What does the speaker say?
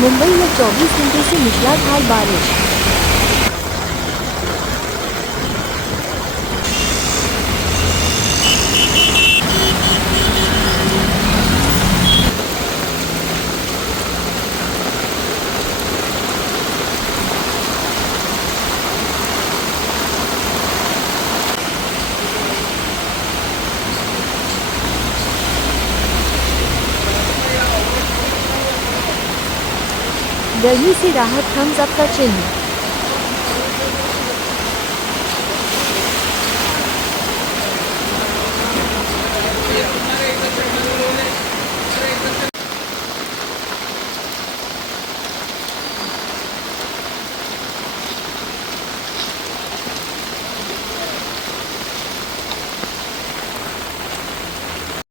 मुंबई में 24 घंटे से मूसलाधार बारिश। गर्मी से राहत, थम्स अप का चिन्ह।